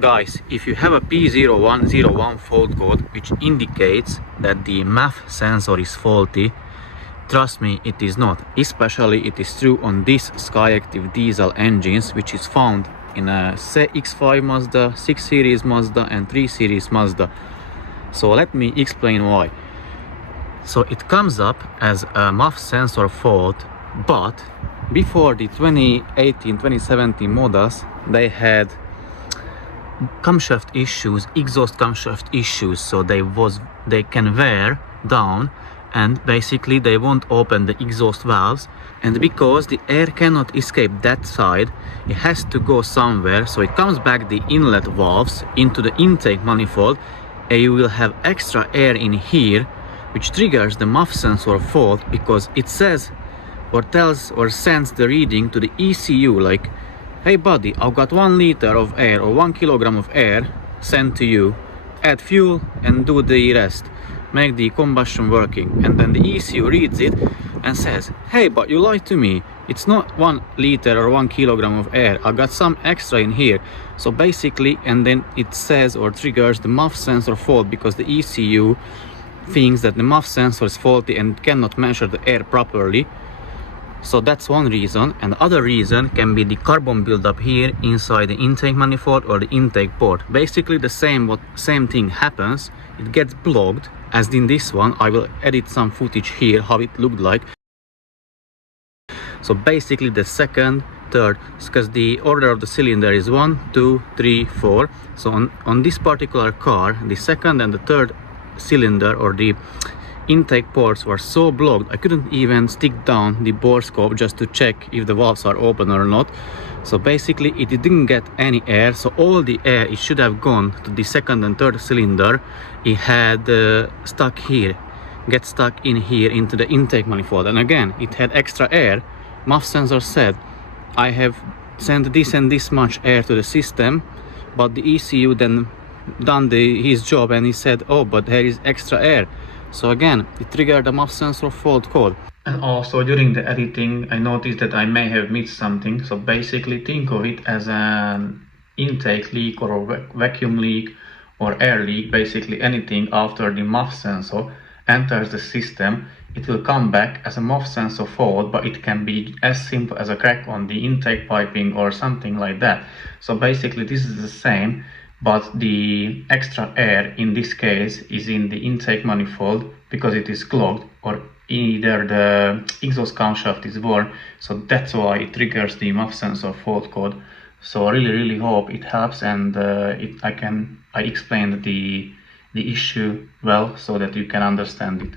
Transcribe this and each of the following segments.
Guys, if you have a P0101 fault code which indicates that the MAF sensor is faulty, trust me, it is not. Especially it is true on these Skyactiv diesel engines, which is found in a X5 Mazda, 6 Series Mazda and 3 Series Mazda. So let me explain why. So it comes up as a MAF sensor fault, but before the 2018-2017 models, they had camshaft issues, exhaust camshaft issues, so they can wear down and basically they won't open the exhaust valves, and because the air cannot escape that side, it has to go somewhere, so it comes back the inlet valves into the intake manifold, and you will have extra air in here, which triggers the MAF sensor fault because it says or tells or sends the reading to the ECU like, hey buddy, I've got 1 liter of air or 1 kilogram of air sent to you, add fuel and do the rest, make the combustion working. And then the ECU reads it and says, hey, but you lied to me, it's not 1 liter or 1 kilogram of air, I got some extra in here. So basically, and then it says or triggers the MAF sensor fault because the ECU thinks that the MAF sensor is faulty and cannot measure the air properly. So that's one reason, and the other reason can be the carbon buildup here inside the intake manifold or the intake port. Basically the same thing happens, it gets blocked, as in this one. I will edit some footage here how it looked like. So basically the second, third, because the order of the cylinder is 1, 2, 3, 4. So on this particular car, the second and the third cylinder or the intake ports were so blocked I couldn't even stick down the bore scope just to check if the valves are open or not. So basically it didn't get any air, so all the air it should have gone to the second and third cylinder. It had stuck here, get stuck in here into the intake manifold, and again it had extra air. MAF sensor said I have sent this and this much air to the system, but the ECU then done his job and he said, oh, but there is extra air. So again, it triggered the MAF sensor fault code. And also during the editing, I noticed that I may have missed something. So basically think of it as an intake leak or a vacuum leak or air leak. Basically anything after the MAF sensor enters the system, it will come back as a MAF sensor fault, but it can be as simple as a crack on the intake piping or something like that. So basically this is the same, but the extra air in this case is in the intake manifold because it is clogged, or either the exhaust camshaft is worn, so that's why it triggers the MAF sensor fault code. So I really hope it helps, and I explained the issue well so that you can understand it.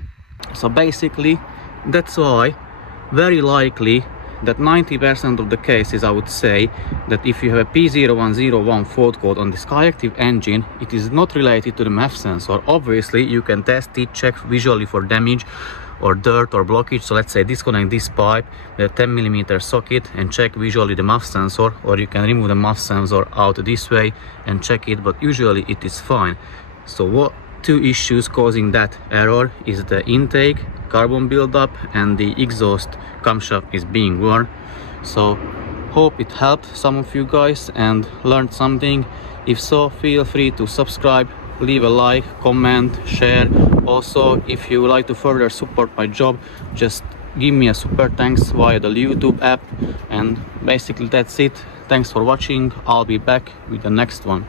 So basically that's why very likely that 90% of the cases, I would say, that if you have a P0101 fault code on the Skyactiv engine, it is not related to the MAF sensor. Obviously you can test it, check visually for damage or dirt or blockage. So let's say disconnect this pipe with a 10mm socket and check visually the MAF sensor, or you can remove the MAF sensor out this way and check it, but usually it is fine. So what two issues causing that error is the intake carbon buildup and the exhaust camshaft is being worn. So hope it helped some of you guys and learned something. If so, feel free to subscribe, leave a like, comment, share. Also, if you would like to further support my job, just give me a super thanks via the YouTube app. And basically that's it. Thanks for watching. I'll be back with the next one.